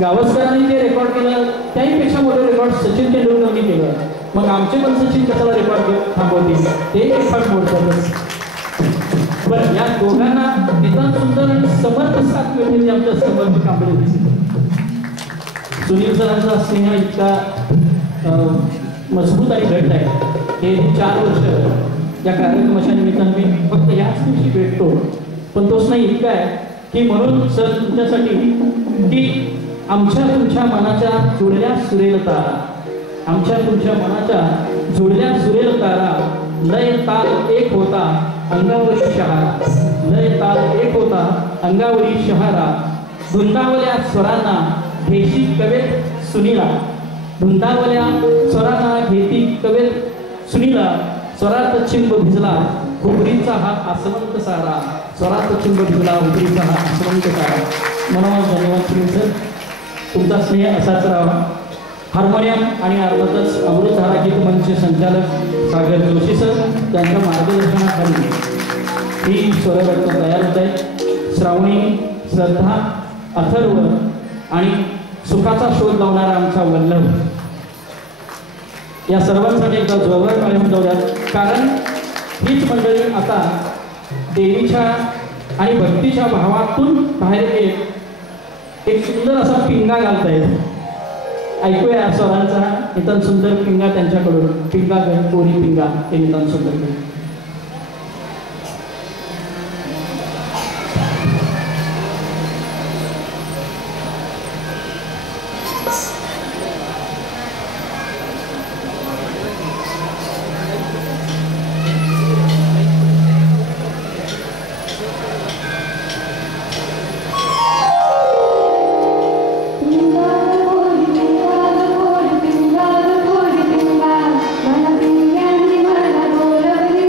गावस्करांनी जे रेकॉर्ड केलं त्याहीपेक्षा मोठं रेकॉर्ड सचिन तेंडुलकरनी केलं. मग आमचे पण सचिन कशाला रेकॉर्ड थांबवतील, ते एक फार मोडतातच. बरं, या दोघांना निदान सुंदर आणि समर्थ साथ मिळते आमच्या समर्थ कांबळे. सुनील सरांचा स्नेह इतका मजबूत आणि घट्ट आहे. हे 4 वर्ष या कार्यक्रमाच्या निमित्ताने मी फक्त याच दिवशी भेटतो, पण तोच नाही इतका आहे की म्हणून सर तुमच्यासाठी की आमच्या तुमच्या मनाच्या जुळल्या सुरेल तारा, आमच्या तुमच्या मनाच्या जुळल्या सुरेल तारा, लय ताल एक होता अंगावरी शहारा, लय ताल एक होता अंगावरी शहारा, धुंदावल्या स्वरांना घेशी कवेत सुनीला, धुंदावल्या स्वरांना घेती कवेत सुनीला, स्वरात चिंब भिजला हुबरीचा हा आसवंत सारा, स्वरात चिंब भिजला हुबरीचा हा आसवंत सारा. मनोमन धन्यवाद सुनील सर, तुमचा स्नेह असाच राहा. हार्मोनियम आणि अर्थातच अमृतधारा गीत मंचचे संचालक सागर जोशी सर, त्यांच्या मार्गदर्शनाखाली ही स्वररत्न तयार होत आहे. श्रावणी, श्रद्धा, अथर्व आणि सुखाचा शोध लावणारा आमचा वल्लभ, या सर्वांसाठी एकदा जोरदार टाळ्या जाऊयात. कारण हीच मंडळी आता देवीच्या आणि भक्तीच्या भावातून बाहेर येत एक सुंदर असा पिंगा घालतायत. ऐकूया स्वरांचा नितांत सुंदर पिंगा त्यांच्याकडून. पिंगा कोरी पिंगा ते नितांत सुंदर. मला पिंग्यांनी मला बोलवली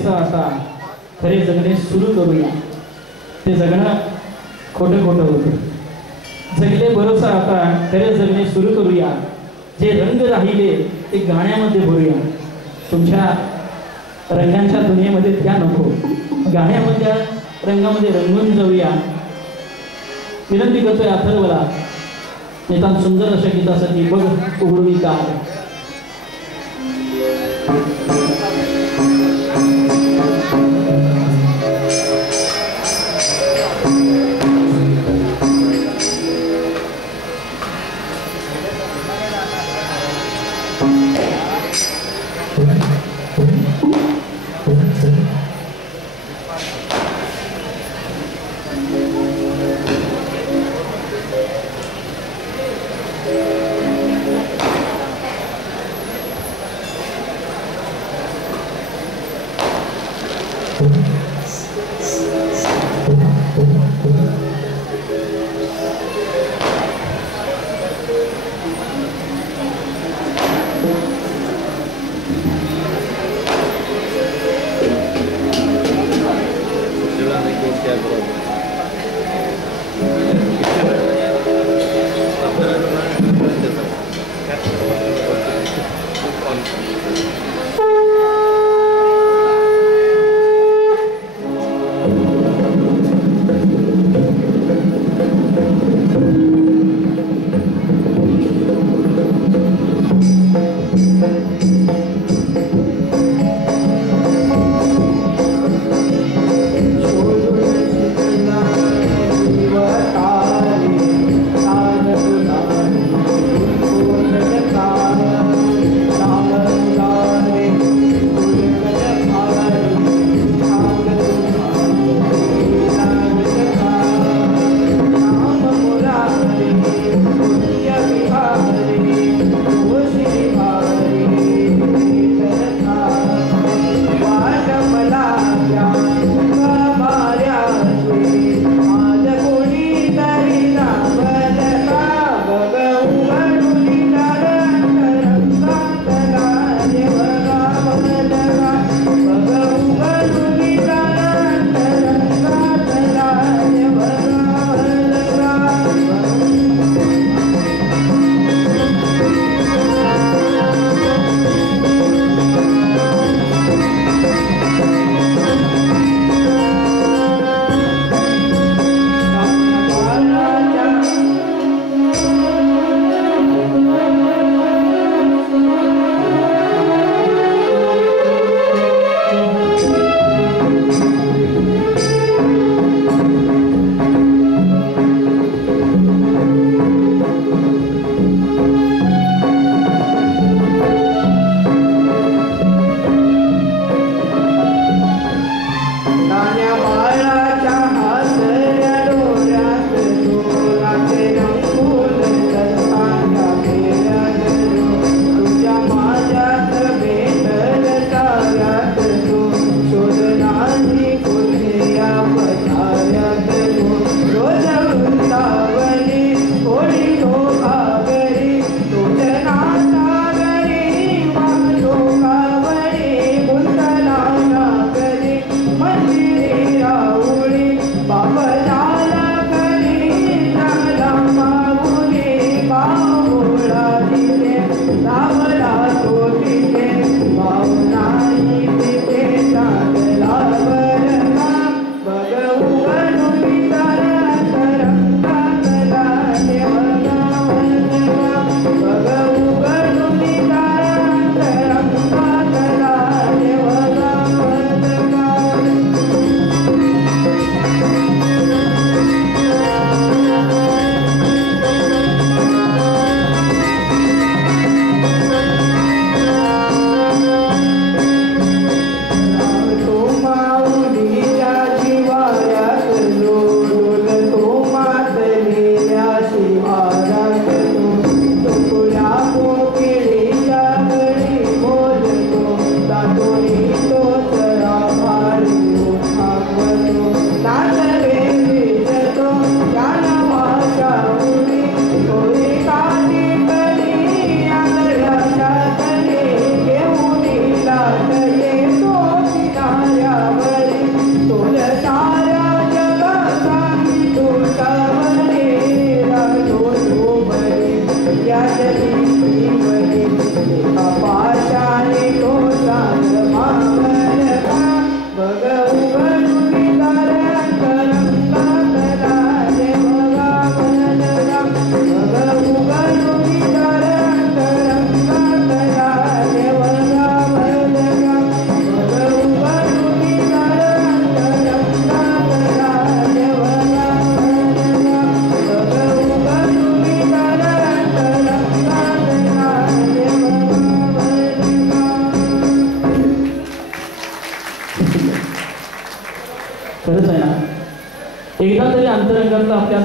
जगायचं आता खरे जगणे सुरू करूया. ते जगणं खोटं खोटं होतं. जगले बरोसा आता खरे जगणे सुरू करूया. जे रंग राहिले ते गाण्यामध्ये भरूया. तुमच्या रंगांच्या दुनियेमध्ये त्या नको, गाण्यामधल्या रंगामध्ये रंगून जाऊया. विनंती करतोय अथर्वला नितांत सुंदर अशा गीतासाठी बघ उघडवी दार.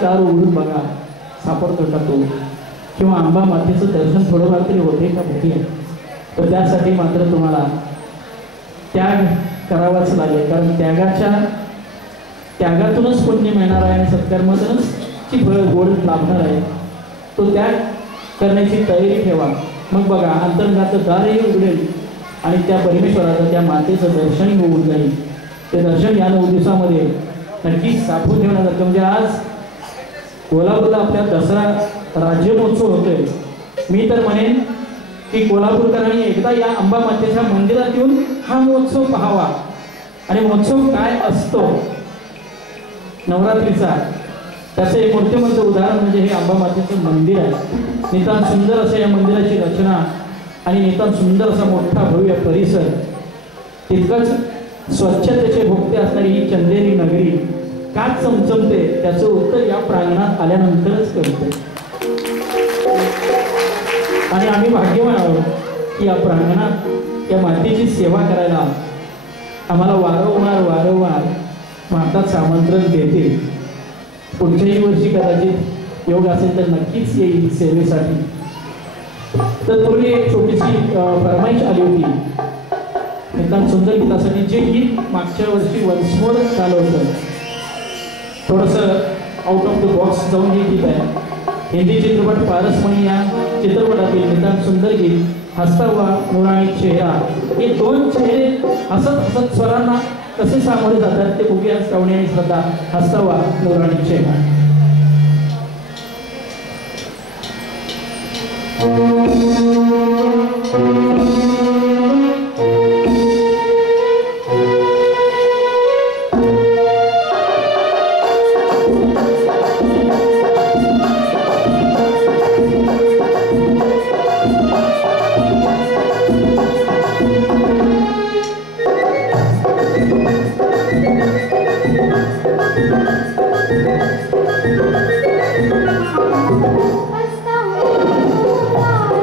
दार उघडून बघा, सापडतो का तो, किंवा अंबा मातेचं दर्शन थोडंफार तरी होते का होते. तर त्यासाठी मात्र तुम्हाला त्याग करावाच लागेल, कारण त्यागातूनच पुण्य मिळणार आहे आणि सत्कर्मातूनच ची फळ गोड लाभणार आहे. तो त्याग करण्याची तयारी ठेवा. मग बघा, अंतर्गाचं दारही उघडेल आणि त्या परमेश्वराचं, त्या मातेचं दर्शनही होऊन जाईल. ते दर्शन या 9 दिवसामध्ये नक्कीच साठवून ठेवण्यासारखं. म्हणजे आज कोल्हापूरला आपल्या दसरा राज्य महोत्सव होतोय. मी तर म्हणेन की कोल्हापूरकरांनी एकदा या अंबा मातेच्या मंदिरात येऊन हा महोत्सव पाहावा. आणि महोत्सव काय असतो नवरात्रीचा, त्याचं एक मूर्तिमंत उदाहरण म्हणजे हे अंबा मातेचं मंदिर आहे. नितांत सुंदर असं या मंदिराची रचना आणि नितांत सुंदर असा मोठा भव्य परिसर, तितकंच स्वच्छतेचे भोगते असणारी ही चंदेरी नगरी का चमचमते, त्याचं उत्तर या प्रांगणात आल्यानंतरच कळते. आणि आम्ही भाग्यवान आहोत की या प्रांगणात या मातेची सेवा करायला आम्हाला वारंवार माताचं आमंत्रण देते. पुढच्याही वर्षी कदाचित योग असेल तर नक्कीच येईल सेवेसाठी. तत्पूर्वी एक छोटीशी फरमाईश आली होती नितांत सुंदर गीतासाठी, जे गीत मागच्या वर्षी वन्स मोर झालं होतं. थोडंसं आउट ऑफ द बॉक्स जाऊन हे गीत आहे. हिंदी चित्रपट पारसमणी या चित्रपटातील नितांत सुंदर गीत हसता हुआ नूरानी चेहरा. हे 2 चेहरे हसत स्वरांना कसे सामोरे जातात ते बघूया. श्रावणी आणि श्रद्धा, हसता हुआ नूरानी चेहरा. हसता हुआ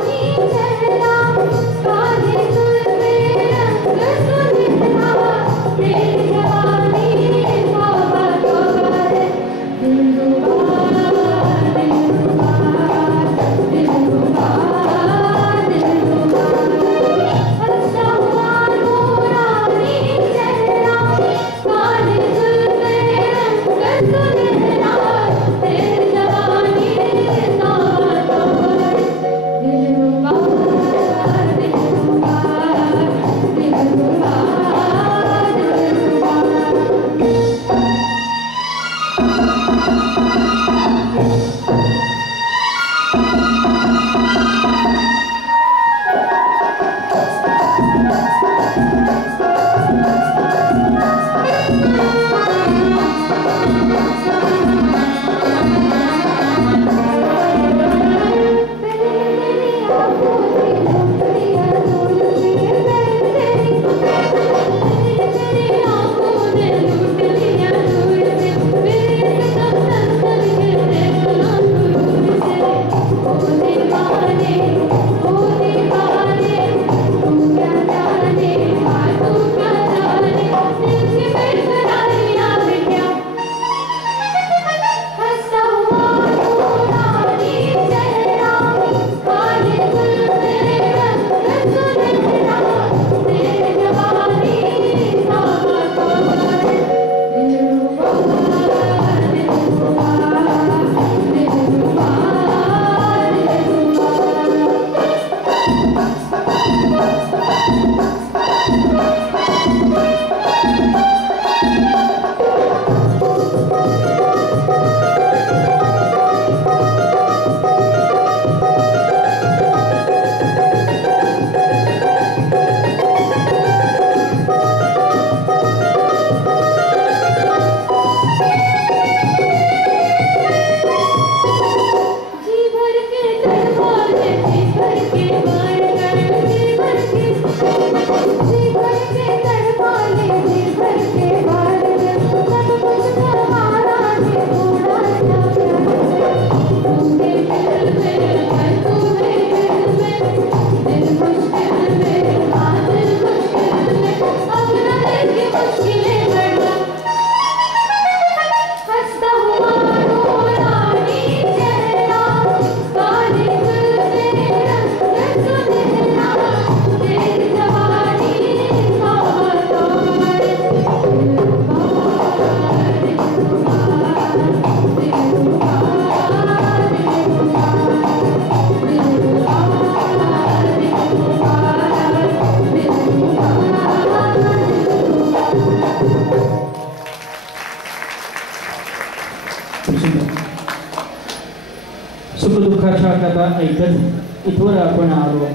सुखाच्या कथा ऐकत इथवर आपण आलो.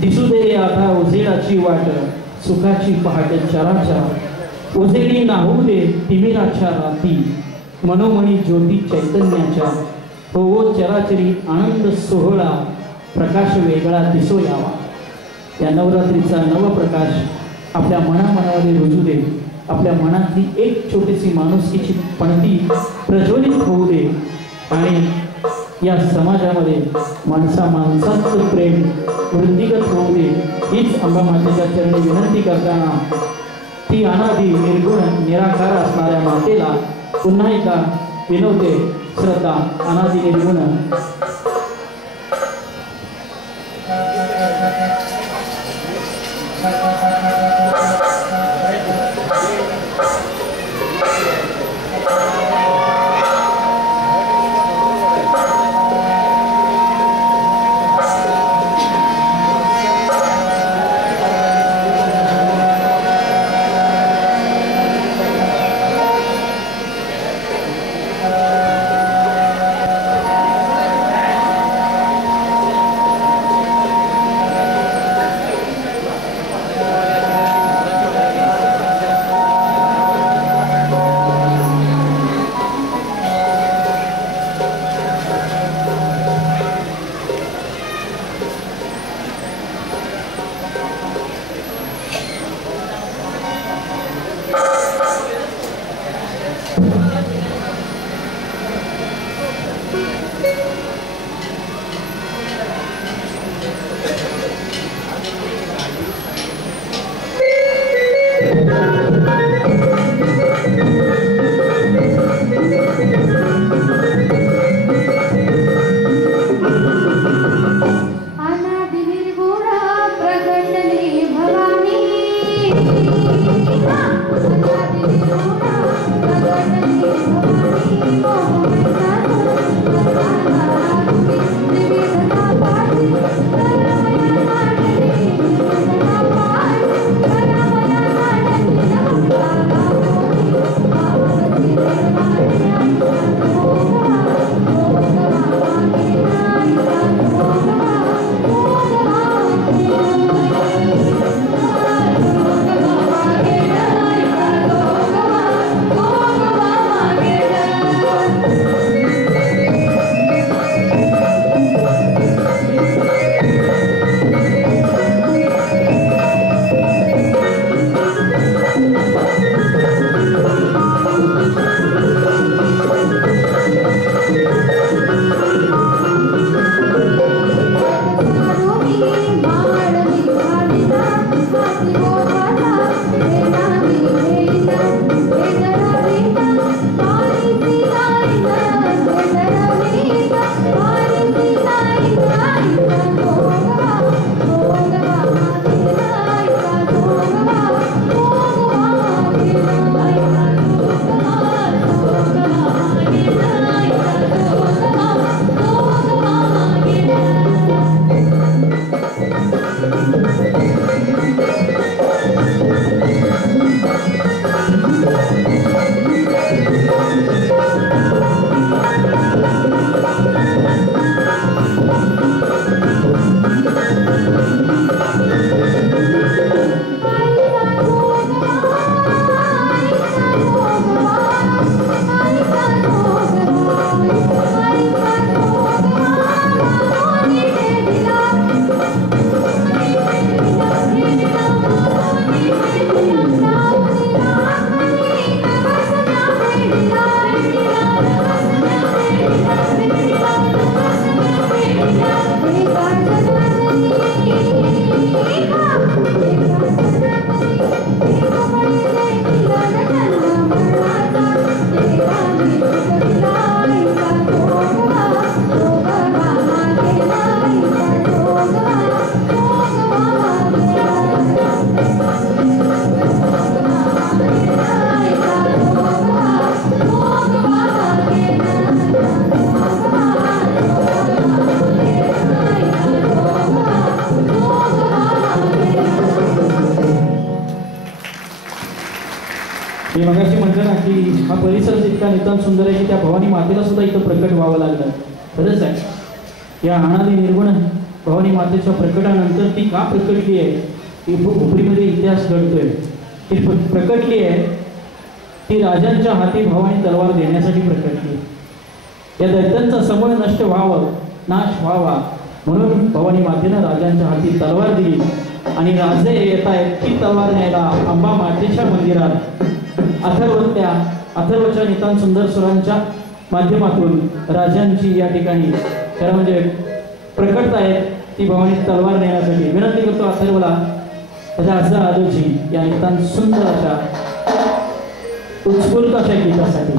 दिसू दे आता उजेडाची वाट, सुखाची पहाट चराच्या, उजेडी नाहू दे तिमिराच्या राती, मनोमणी ज्योती चैतन्याच्या. हो चराचरी आनंद सोहळा, प्रकाश वेगळा दिसो यावा. या नवरात्रीचा नवप्रकाश आपल्या मनामध्ये रुजू दे. आपल्या मनातली एक छोटीशी माणुसकीची पणती प्रज्वलित होऊ दे आणि या समाजामध्ये माणसा माणसाचं प्रेम वृद्धिगत होऊ दे. हीच अंबा मातेच्या चरणी विनंती करताना ती अनादी निर्गुण निराकार असणाऱ्या मातेला पुन्हा एकदा विनवते. श्रद्धा अनादी निर्गुण मी मगाशी म्हटलं ना की हा परिसर इतका नितांत सुंदर आहे की त्या भवानी मातेला सुद्धा इथं प्रकट व्हावं लागलं. खरंच आहे. या अनादी निर्गुण भवानी मातेच्या प्रकटानंतर ती का प्रकटली आहे ती उपरीमध्ये इतिहास घडतोय. ती प्रकटली आहे ती राजांच्या हाती भवानी तलवार देण्यासाठी प्रकटली. या दैत्यांचा समूळ नष्ट व्हावं, नाश व्हावा म्हणून भवानी मातेनं राजांच्या हाती तलवार दिली आणि राजे येत आहेत ती तलवार न्यायला अंबा मातेच्या मंदिरात. अथर्वच्या नितांत सुंदर सुरांच्या माध्यमातून राजांची या ठिकाणी खरं म्हणजे प्रकट आहेत ती भवानी तलवार नेण्यासाठी. विनंती करतो अथर्वला राजा आदोजी या नितांत सुंदर अशा उत्स्फूर्त अशा गीतासाठी.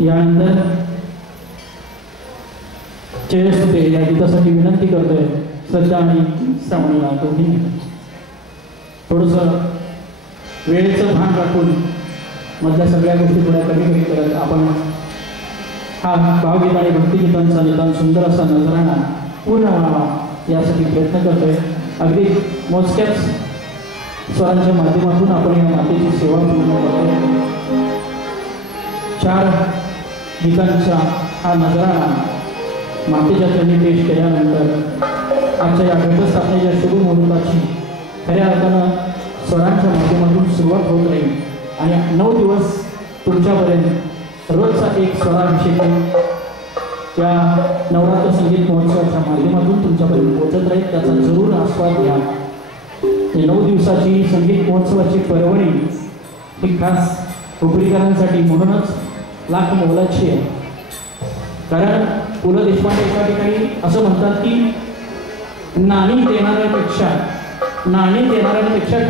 यानंतर चेहरे या गीतासाठी विनंती करतोय श्रद्धा आणि श्रावणीला दोन्ही थोडंसं वेळेचं भान राखून मधल्या सगळ्या गोष्टी थोड्या कमी कमी करत आपण हा भावगीत आणि भक्तिगीतांचा निदान सुंदर असा नजराणा पूर्ण व्हावा यासाठी प्रयत्न करतोय. अगदी मोजक्याच स्वरांच्या माध्यमातून आपण या मातेची सेवा पूर्ण करतोय. 4 गीतांचा हा नजराणा मातेच्या चरणी पेश केल्यानंतर आजच्या या घटस्थापनेच्या शुभ मुहूर्ताची खऱ्या अर्थानं स्वरांच्या माध्यमातून सुरुवात होत राहील आणि 9 दिवस तुमच्यापर्यंत रोजचा एक स्वराभिषेक त्या नवरात्र संगीत महोत्सवाच्या माध्यमातून तुमच्यापर्यंत पोहोचत राहील, त्याचा जरूर आस्वाद घ्या. ही 9 दिवसाची संगीत महोत्सवाची पर्वणी ही खास हुपरीकरांसाठी म्हणूनच लाख मोलाची आहे. कारण पु ल देशपांडे एका ठिकाणी असं म्हणतात की नाणी देणाऱ्यापेक्षा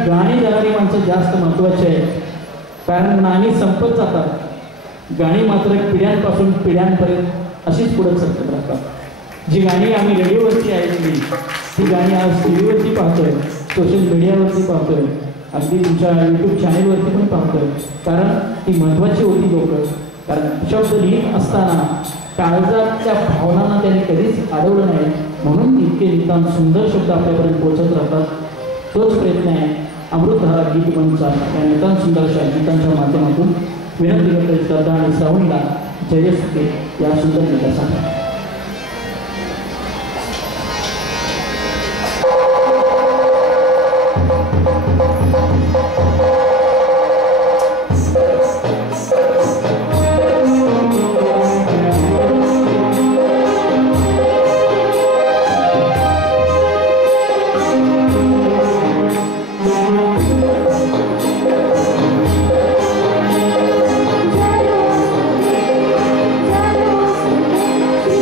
गाणी देणारी माणसं जास्त महत्त्वाची आहे. कारण नाणी संपत जातात, गाणी मात्र पिढ्यांपासून पिढ्यांपर्यंत अशीच पुढे सरकत राहतात. जी गाणी आम्ही रेडिओवरती ऐकली ती गाणी आज टी व्हीवरती पाहतोय, सोशल मीडियावरती पाहतोय, अगदी तुमच्या यूट्यूब चॅनेलवरती पण पाहतोय. कारण ती महत्त्वाची होती लोक. कारण शब्द लिहित असताना काळजाच्या भावनांना त्यांनी कधीच अडवलं नाही, म्हणून इतके नितांत सुंदर शब्द आपल्यापर्यंत पोहोचत राहतात. तोच प्रयत्न आहे अमृतधारा गीत मंचचा त्या नितांत सुंदरशा गीतांच्या माध्यमातून. विनंती करते श्रद्धा आणि श्रावणीला जयसुखे या सुंदर गीतासाठी. Thank you.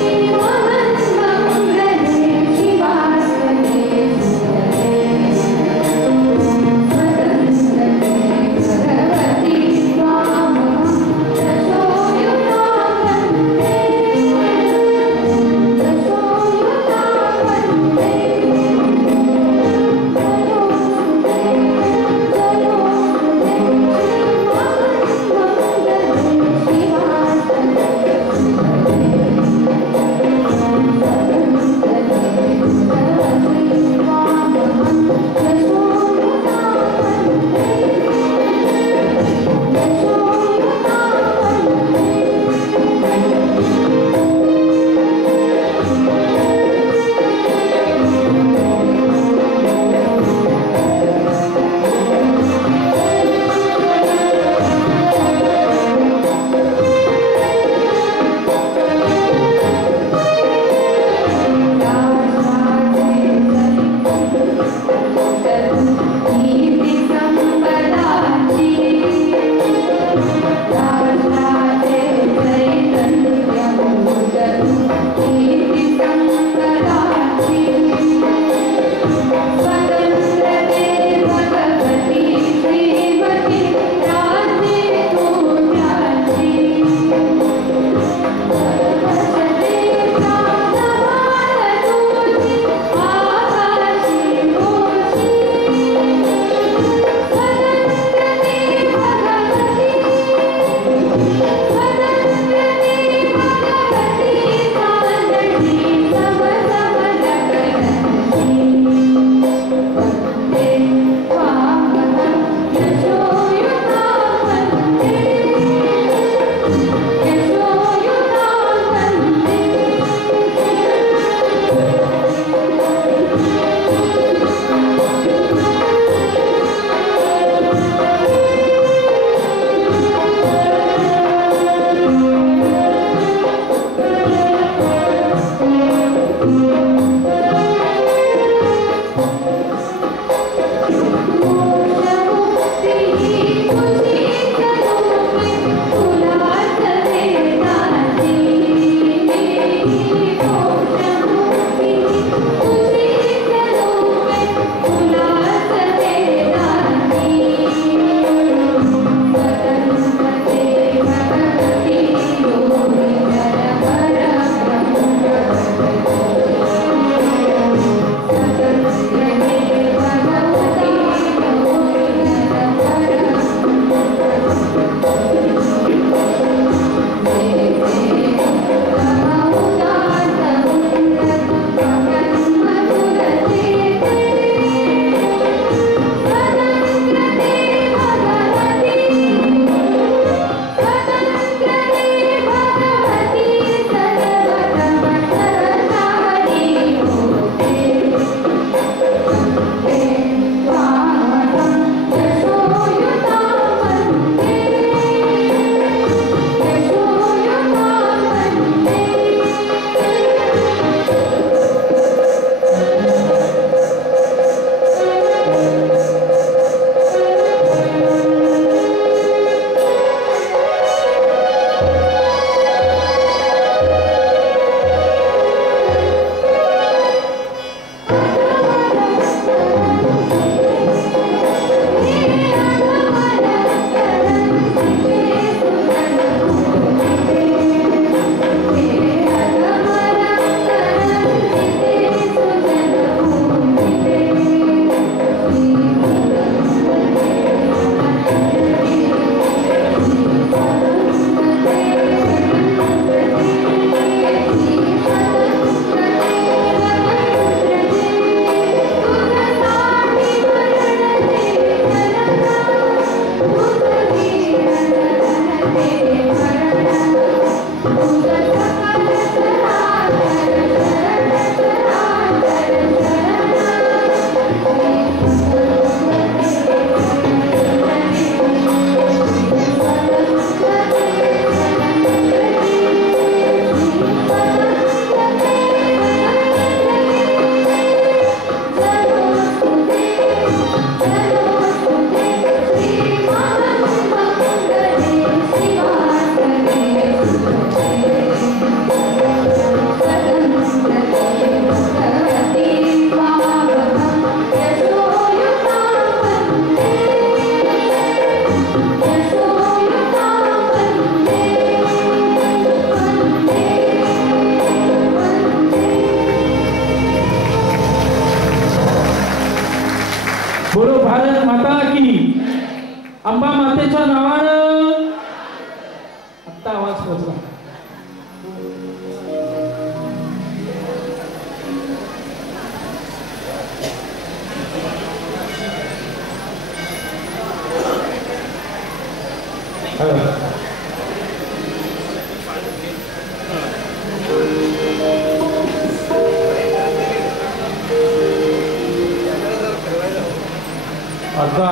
आजचा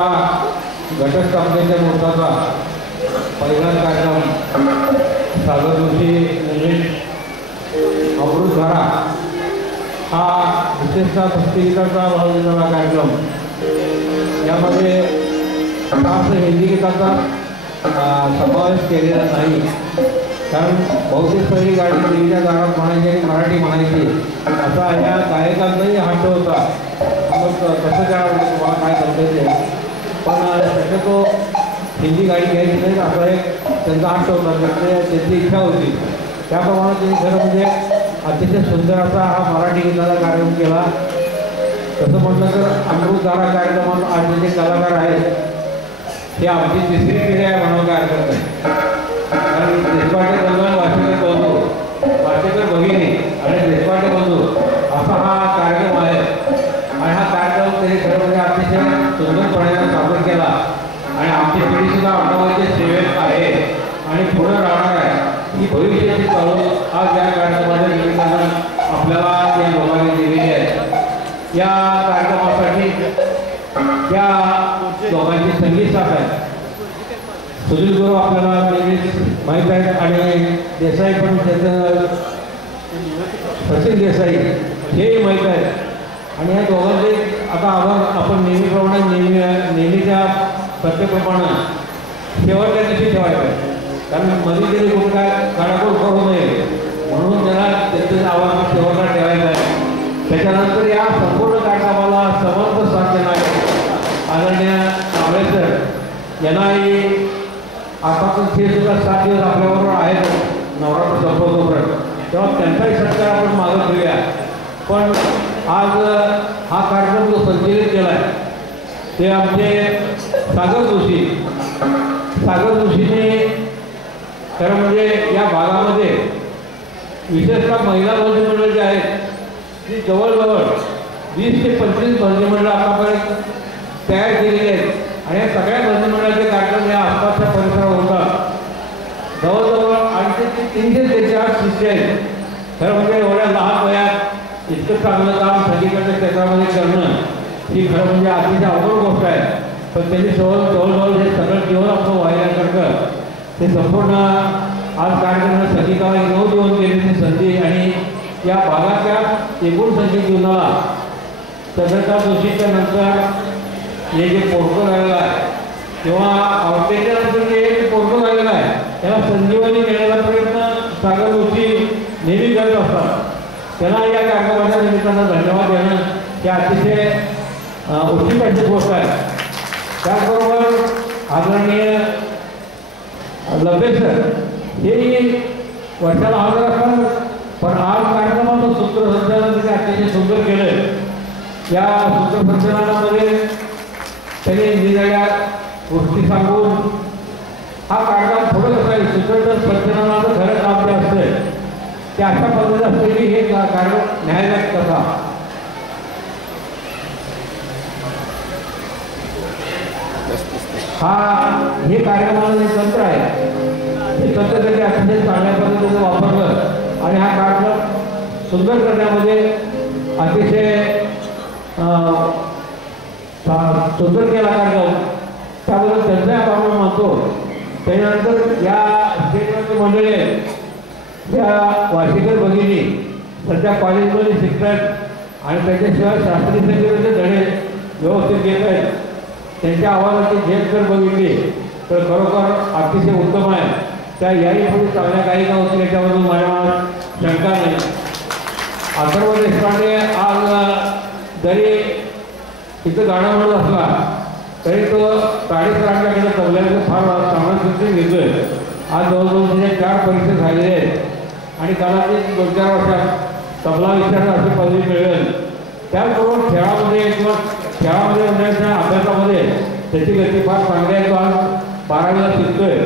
घटस्थापनेच्या मुहूर्ताचा पहिला कार्यक्रम सागर जोशी निर्मित अमृतधारा हा विशेषतः भक्तिगीताचा भाव देणारा कार्यक्रम. यामध्ये खास हिंदी गीताचा समावेश केलेला नाही, कारण बहुतेक पहिली गाडी देवीच्या गाण्यात म्हणायची आणि मराठी म्हणायची असा ह्या गायकांचाही हट्ट होता. मग कसं करावं तुम्हाला काय समजायचं आहे, पण शक्यतो हिंदी गाडी घ्यायची नाही असा एक त्यांचा हट्ट होता, त्यांची इच्छा होती. त्याप्रमाणे त्यांनी खरं म्हणजे अतिशय सुंदर असा हा मराठी गीताचा कार्यक्रम केला. तसं म्हटलं तर अमृतधारा कार्यक्रमात आज जे कलाकार आहेत ते आमची तिसरी पिढी आहे म्हणून काय हरकत नाही. कारण देशपांडे बंधू, वाचेकर बंधू, वाचेकर भगिनी आणि देशपांडे बंधू असा हा कार्यक्रम आहे. आणि हा कार्यक्रम त्यांनी खरं म्हणजे अतिशय सुंदरपणे सादर केला आणि आमची पिढीसुद्धा अण्णाभाऊच्या सेवेत आहे आणि पुढे राहणार आहे. ही भविष्याची चालू आज या कार्यक्रमाच्या निमित्तानं आपल्याला या लोकांनी दिलेली आहे. या कार्यक्रमासाठी त्या लोकांची संगीत साथ आहे. सुनील गुरु आपल्याला नेहमीच माहीत आहेत आणि देसाई पण त्याचं सचिन देसाई हेही माहीत आहेत. आणि या दोघांचे आता आपण नेहमीप्रमाणे नेहमीच्या प्रत्येकप्रमाणे शेवटच्या दिवशी ठेवायचं आहे, कारण मध्ये तरी कुठं काय काढाकोड करू नये म्हणून त्याला त्यांचा आवाज शेवटला ठेवायचा आहे. त्याच्यानंतर या संपूर्ण कार्यक्रमाला समर्थ साथ देणारे आदरणीय कांबळे सर यांनाही आतापासून ते सुद्धा 7 दिवस आपल्याबरोबर आहेत नवरात्र संपवतोपर्यंत, तेव्हा त्यांचाही सत्कार आपण मागत घेऊया. पण आज हा कार्यक्रम जो संचलित केला आहे ते आमचे सागर जोशीने खरं म्हणजे या भागामध्ये विशेषतः महिला मंत्रिमंडळ जे आहेत ती जवळजवळ 20 ते 25 मंत्रिमंडळ आतापर्यंत तयार केलेली आहेत आणि या सगळ्या मंत्रिमंडळाचे कार्यक्रम या आसपासच्या परिसरात होतात. जवळजवळ 343 शिष्य आहेत. खरं म्हणजे एवढ्या लहान वयात इतकं चांगलं काम संगीताच्या क्षेत्रामध्ये करणं ही खरं म्हणजे अतिशय अवघड गोष्ट आहे. पण त्यांनी जवळजवळ हे सगळं जीवन आपलं वाहिल्यासारखं ते संपूर्ण आज कार्यक्रमाला संगीताला विनोद देऊन गेलेली संधी आणि या भागाच्या एकूण संगीत जीवनाला चंद्रकांत जोशीच्या नंतर हे जे पोर्टल झालेलं आहे किंवा आवटेच्या नंतर जे पोर्टल झालेलं आहे त्याला संजीवनी देण्याचा प्रयत्न सागर जोशी नेहमी करत असतात. त्यांना या कार्यक्रमाच्या निमित्तानं धन्यवाद देणं हे अतिशय उचित अशी गोष्ट आहे. त्याचबरोबर आदरणीय लभे सर हेही वर्षाला हजर असतात, पण आज कार्यक्रमाचं सूत्रसंचालन ते अतिशय सुंदर केलं. या सूत्रसंचालनामध्ये त्यांनी दिलेल्या गोष्टी सांगून हा कार्यक्रम थोडं कसं आहे सूत्रसंचालनाचं खरं काम जे असतं ते अशा पद्धतीने असते की हे कार्यक्रम न्यायलाच कसा हे कार्यक्रमाचं जे तंत्र आहे हे तंत्र त्यांनी अतिशय चांगल्या पद्धतीने वापरलं आणि हा कार्यक्रम सुंदर करण्यामध्ये अतिशय सुंदर केला कार्यक्रम. त्याबद्दल त्यांचा आपण मानतो. त्याच्यानंतर या स्टेटवरची मंडळी त्या वाशीकर भगिनी सध्या कॉलेजमध्ये शिकतात आणि त्याच्याशिवाय शास्त्रीय संगीताचे धडे व्यवस्थित घेत आहेत. त्यांच्या आवाजाची झेप जर बघितली तर खरोखर अतिशय उत्तम आहे. त्या याही पुढे चांगल्या गायिका होतील याच्यामधून माझ्या मनात शंका नाही. अथर्व देशपांडे आज जरी इथं गाणं म्हणत असला तरी तो साडेसरांच्याकडे तबल्याचं फार चांगलं शिक्षण घेतोय. आज जवळजवळ तिथे 4 परीक्षा झालेले आहेत आणि कदाचित 2-4 वर्षात तबला विचार अशी पदवी मिळेल. त्याचबरोबर खेळामध्ये किंवा खेळामध्ये म्हणजे अभ्यासामध्ये त्याची गती फार चांगली आहे. तो आज 12वीला शिकतोय.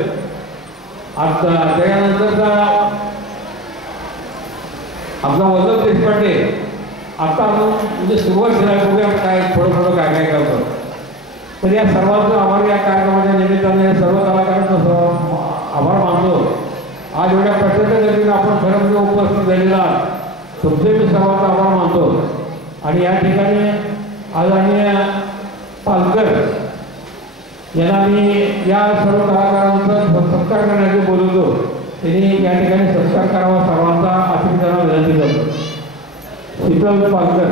आता त्याच्यानंतरचा आपला वल्लभ देशपांडे आता म्हणजे सुरुवात करायला बघूया काय थोडं काय करतो. तर या सर्वांचं आभार या कार्यक्रमाच्या निमित्ताने सर्व कलाकारांचा आभार मानतो. आज एवढ्या प्रचंड गतीने आपण खरं म्हणजे उपस्थित झालेला तुमचे मी सर्वांचा आभार मानतो. आणि या ठिकाणी आदरणीय पालकर याला मी या सर्व कलाकारांचा सत्कार करण्याचे बोलवतो. त्यांनी या ठिकाणी सत्कार करावा सर्वांचा आशीर्वाद विनंती करतो. शीतल पालकर.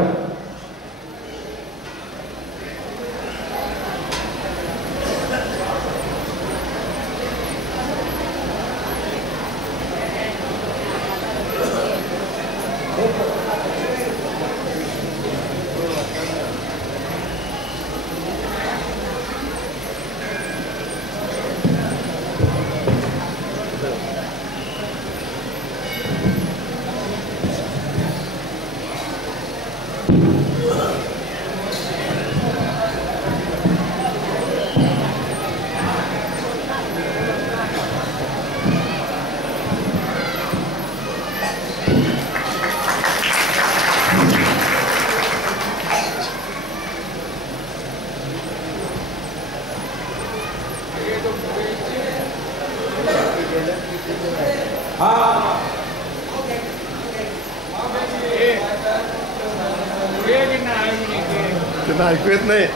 ऐकू येत नाही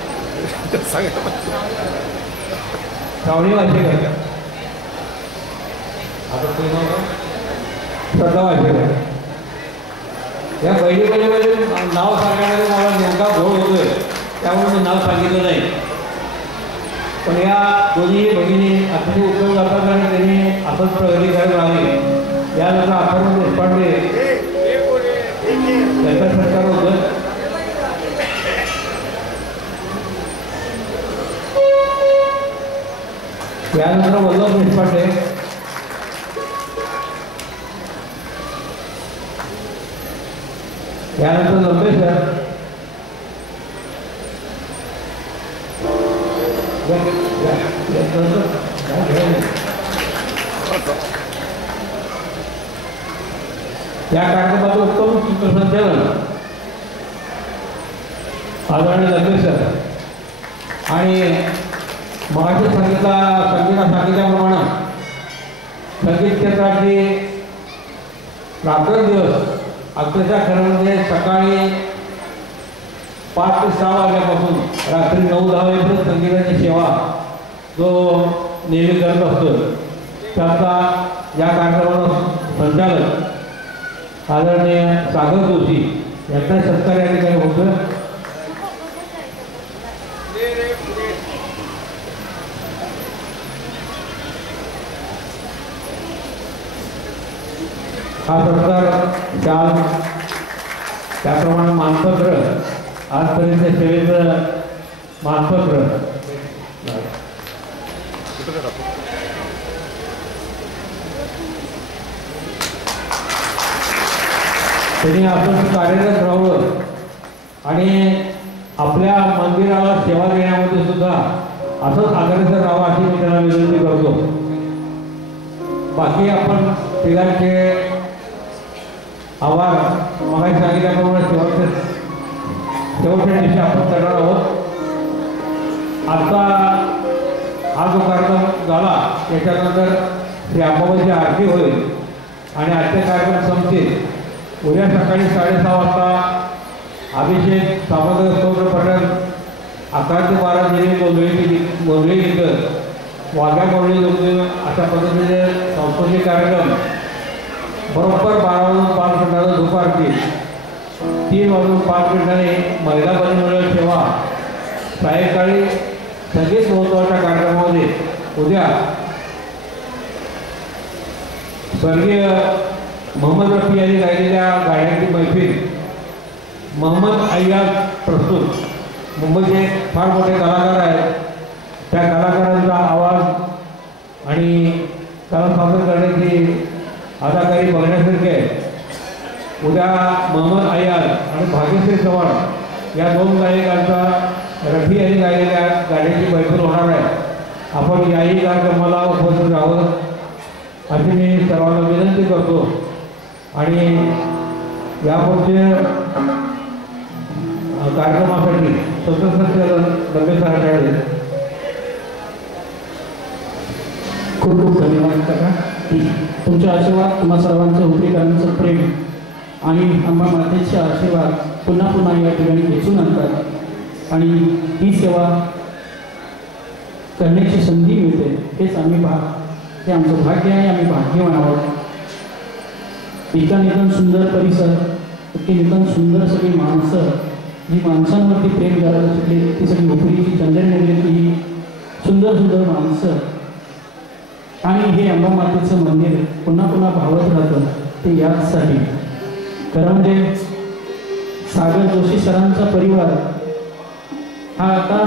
श्रावणी वाजेकर. आता श्रद्धा वाजेकर. या बैली नाव सांगण्यामध्ये मला नेमका घोळ होतोय, त्यामुळे मी नाव सांगितलं नाही. पण या दोन्ही भगिनी अतिशय उपयोग करतात आणि त्यांनी असंच प्रगती करत राहावी. यानंतर अथर्व देशपांडे यांचा सरकार होतं. यानंतर वल्लभ देशपांडे. यानंतर लंबे सर. या कार्यक्रमाचं उत्तम सूत्रसंचालन आदरणीय लंबे सर. आणि मराठी संगीतात सांगितल्याप्रमाणे संगीत क्षेत्राची रात्रंदिवस अक्षरशः खरं म्हणजे सकाळी 5 ते 6 वाजल्यापासून रात्री 9-10 वाजेपर्यंत संगीताची सेवा जो नेहमी करत असतो, त्याचा या कार्यक्रमाचं संचालक आदरणीय सागर जोशी यांचा सत्कार या ठिकाणी होतं. हा सत्कार त्याप्रमाणे मानपत्र आजपर्यंत सेवेचं मानपत्र त्यांनी आपण कार्यरत राहावं आणि आपल्या मंदिराला सेवा देण्यामध्ये सुद्धा असंच अग्रेसर राहावं अशी मी त्यांना विनंती करतो. बाकी आपण तिघांचे आभार मगाशी सांगितल्याप्रमाणे शेवटच्या दिवशी आपण करणार आहोत. आता हा जो कार्यक्रम झाला त्याच्यानंतर श्री अंबाबाईची आरती होईल आणि आजचे कार्यक्रम संपतील. उद्या सकाळी 6:30 वाजता अभिषेक सामग्री स्तोत्र पठण 11 ते 12 गोंधळी गीतं वाघ्या गोंधळी लोकं अशा पद्धतीचे सांस्कृतिक कार्यक्रम बरोबर 12 वाजून 5 मिनिटाला दुपारची 3 वाजून 5 मिनिटांनी महिला बलिमंडळ सेवा. सायंकाळी संगीत महोत्सवाच्या कार्यक्रमामध्ये उद्या स्वर्गीय मोहम्मद रफी यांनी गायलेल्या गाण्यांची मैफिल मोहम्मद अय्याज प्रस्तुत. मुंबईचे फार मोठे कलाकार आहेत, त्या कलाकारांचा आवाज आणि कला सादर करण्याची अदाकारी बघण्यासारखी आहे. उद्या मोहम्मद अय्याज आणि भाग्यश्री चव्हाण या 2 गायकांचा रफी यांनी गायलेल्या गाण्याची मैफिल होणार आहे. आपण याही कार्यक्रमाला उपस्थित राहावं अशी मी सर्वांना विनंती करतो. आणि यापुढचे कार्यक्रमासाठी स्वतंत्र लंबे सरांकडे खूप खूप धन्यवाद काका. तुमचे आशीर्वाद, तुम्हा सर्वांचं उपरीकरांचं प्रेम आणि अंबा मातेचे आशीर्वाद पुन्हा पुन्हा या ठिकाणी घेऊन आणतात आणि ही सेवा करण्याची संधी मिळते हेच हे आमचं भाग्य आहे. आम्ही भाग्यवान आहोत. इतका निदान सुंदर परिसर, इतकी निदान सुंदर सगळी माणसं, जी माणसांवरती प्रेम करायला शिकली, ती सगळी नोकरीची चंदन निर्मिती ही सुंदर सुंदर माणसं आणि हे अंबामातेचं मंदिर पुन्हा पुन्हा भावत राहतं ते याचसाठी. खरं म्हणजे सागर जोशी सरांचा परिवार हा आता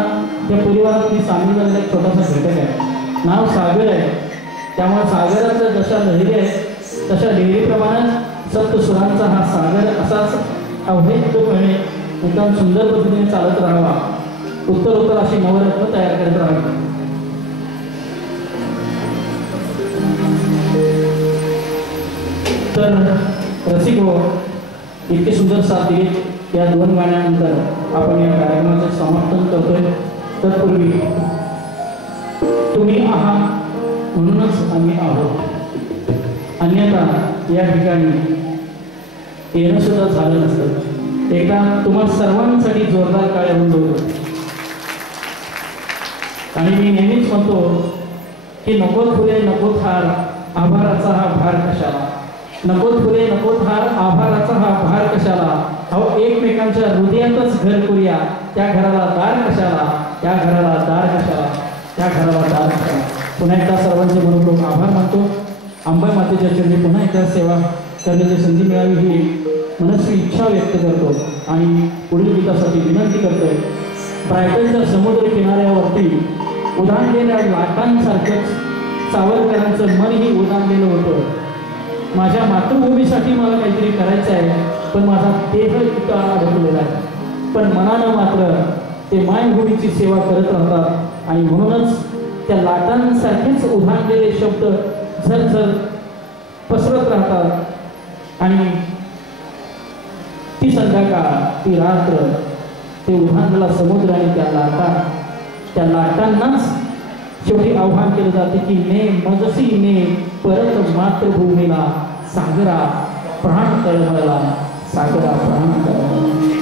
त्या परिवारात मी सामील झालेला एक छोटासा घटक आहे. नाव सागर आहे, त्यामुळे सागराचं जशा लहरी आहे तशा लहरीप्रमाणे सप्तसुरांचा हा सागर असाच अवैधपणे एकदम सुंदर पद्धतीने चालत राहावा, उत्तर अशी नवरत्न तयार करत राहावी. तर रसिको, इतके सुंदर साथ दिले या 2 गाण्यानंतर आपण या कार्यक्रमाचं समापन करतोय. तत्पूर्वी तुम्ही आहात म्हणूनच आम्ही आहोत, अन्यथा या ठिकाणी येणं सुद्धा झालं नसतं. एकदा तुम्हा सर्वांसाठी जोरदार टाळ्या होतो. आणि मी नेहमीच म्हणतो की नको फुले नको थार, आभाराचा हा भार कशाला. नको फुले नको थार, आभाराचा हा भार कशाला. अहो एकमेकांच्या हृदयातच घर करूया, त्या घराला दार कशाला, त्या घराला दार कशाला, त्या घराला दार कशाला. पुन्हा एकदा सर्वांचे मनपूर्वक आभार मानतो. अंबा मातेच्या चरणी पुन्हा एकदा सेवा करण्याची संधी मिळावी ही मनस्वी इच्छा व्यक्त करतो आणि पुढील गीतासाठी विनंती करतोय. ब्रायटनच्या समुद्र किनाऱ्यावरती उधाणलेल्या लाटांसारखंच सावरकरांचं मनही उधाणलेलं होतं. माझ्या मातृभूमीसाठी मला काहीतरी करायचं आहे, पण माझा देह इतका अडकलेला आहे. पण मनानं मात्र ते मायभूमीची सेवा करत राहतात आणि म्हणूनच त्या लाटांसारखेच उधाणलेले शब्द झरझर पसरत राहतात. आणि ती संध्याकाळ, ती रात्र, ते उधाणलेला समुद्र आणि त्या लाटांनाच शेवटी आव्हान केलं जाते की ने मजसी ने परत मातृभूमीला, सागरा प्राण तळमळला, सागरा प्राण तळमळला.